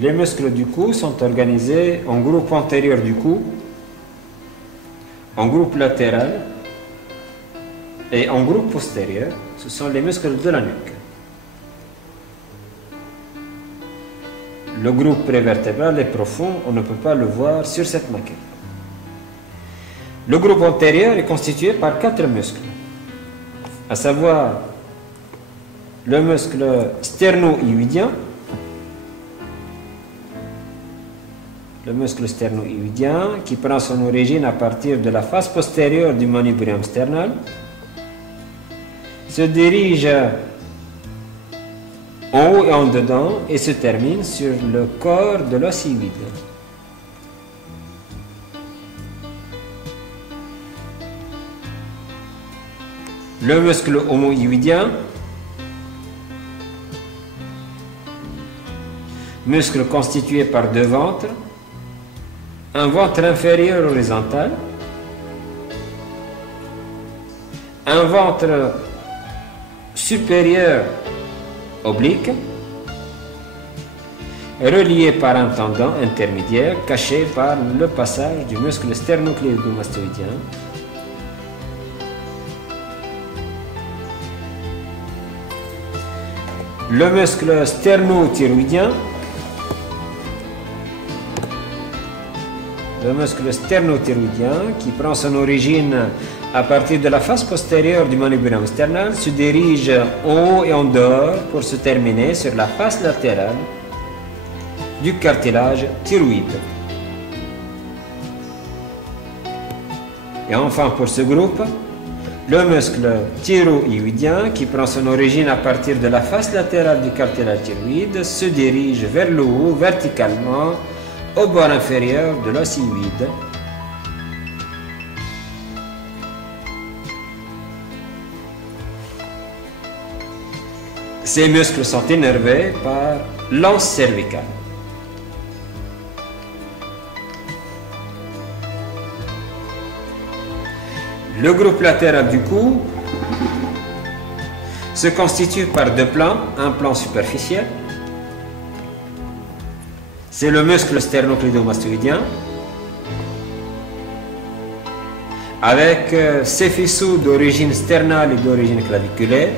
Les muscles du cou sont organisés en groupe antérieur du cou, en groupe latéral et en groupe postérieur. Ce sont les muscles de la nuque. Le groupe prévertébral est profond, on ne peut pas le voir sur cette maquette. Le groupe antérieur est constitué par 4 muscles, à savoir le muscle sterno-hyoïdien, qui prend son origine à partir de la face postérieure du manubrium sternal, se dirige en haut et en dedans et se termine sur le corps de l'os hyoïde. Le muscle homohyoïdien, muscle constitué par 2 ventres, un ventre inférieur horizontal, un ventre supérieur oblique, relié par un tendon intermédiaire caché par le passage du muscle sternocléidomastoïdien. Le muscle sternothyroïdien, qui prend son origine à partir de la face postérieure du manubrium sternal, se dirige en haut et en dehors pour se terminer sur la face latérale du cartilage thyroïde. Et enfin pour ce groupe, le muscle thyroïdien, qui prend son origine à partir de la face latérale du cartilage thyroïde, se dirige vers le haut verticalement au bord inférieur de l'os hyoïde. Ces muscles sont innervés par l'anse cervicale. Le groupe latéral du cou se constitue par 2 plans, un plan superficiel, c'est le muscle sternocléidomastoïdien, avec ses faisceaux d'origine sternale et d'origine claviculaire.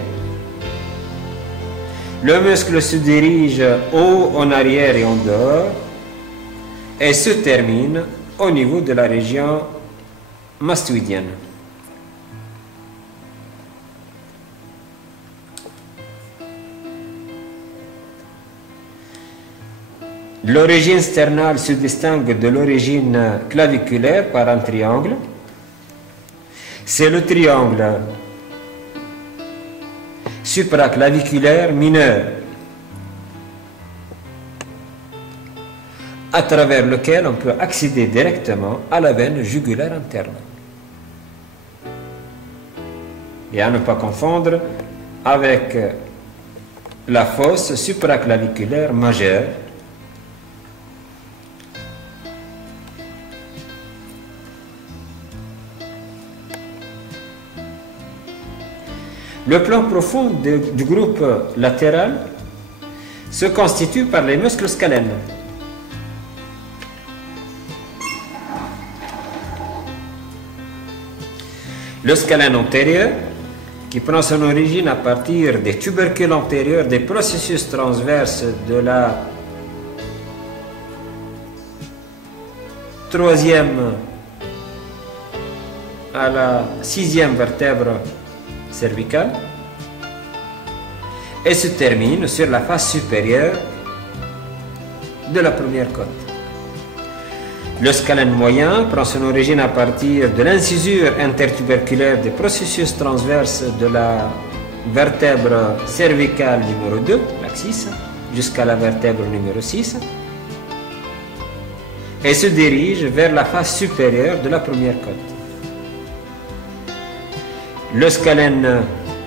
Le muscle se dirige haut, en arrière et en dehors et se termine au niveau de la région mastoïdienne. L'origine sternale se distingue de l'origine claviculaire par un triangle. C'est le triangle supraclaviculaire mineur, à travers lequel on peut accéder directement à la veine jugulaire interne. Et à ne pas confondre avec la fosse supraclaviculaire majeure, Le plan profond du groupe latéral se constitue par les muscles scalènes. Le scalène antérieur, qui prend son origine à partir des tubercules antérieurs des processus transverses de la 3e à la 6e vertèbre cervicale et se termine sur la face supérieure de la première côte. Le scalène moyen prend son origine à partir de l'incisure intertuberculaire des processus transverses de la vertèbre cervicale numéro 2, l'axis, jusqu'à la vertèbre numéro 6 et se dirige vers la face supérieure de la première côte. Le scalène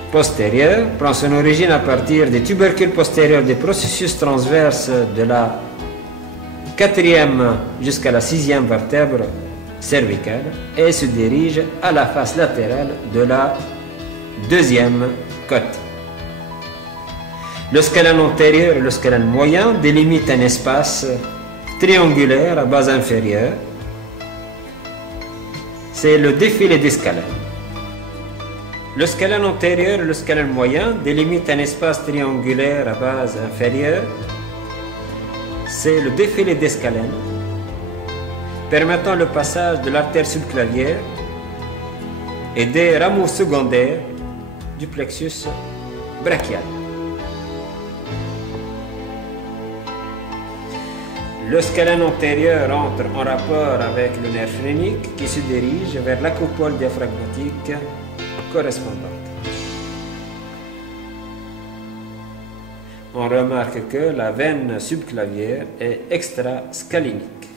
postérieur prend son origine à partir des tubercules postérieurs des processus transverses de la 4e jusqu'à la 6e vertèbre cervicale et se dirige à la face latérale de la 2e côte. Le scalène antérieur et le scalène moyen délimitent un espace triangulaire à base inférieure. C'est le défilé des scalènes. Le scalène antérieur et le scalène moyen délimitent un espace triangulaire à base inférieure. C'est le défilé des scalènes, permettant le passage de l'artère subclavière et des rameaux secondaires du plexus brachial. Le scalène antérieur entre en rapport avec le nerf phrénique qui se dirige vers la coupole diaphragmatique correspondante. On remarque que la veine subclavière est extrascalénique.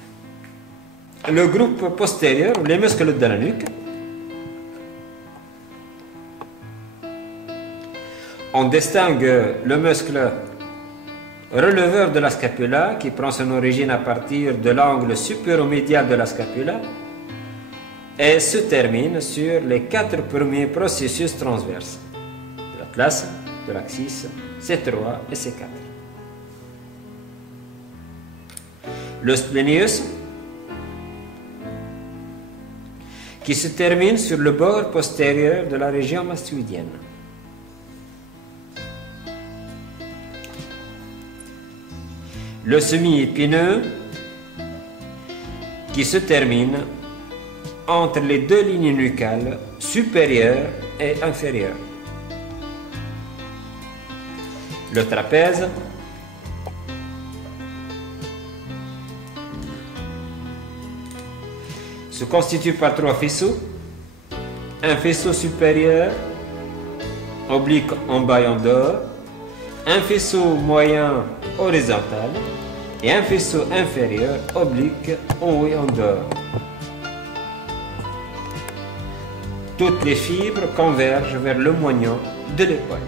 Le groupe postérieur, les muscles de la nuque, on distingue le muscle releveur de la scapula qui prend son origine à partir de l'angle supéromédial de la scapula et se termine sur les 4 premiers processus transverses de l'atlas, de l'axis, C3 et C4. Le splenius qui se termine sur le bord postérieur de la région mastoïdienne. Le semi-épineux qui se termine entre les 2 lignes nucales supérieures et inférieures. Le trapèze se constitue par 3 faisceaux. Un faisceau supérieur, oblique en bas et en dehors, un faisceau moyen horizontal et un faisceau inférieur oblique en haut et en dehors. Toutes les fibres convergent vers le moignon de l'épaule.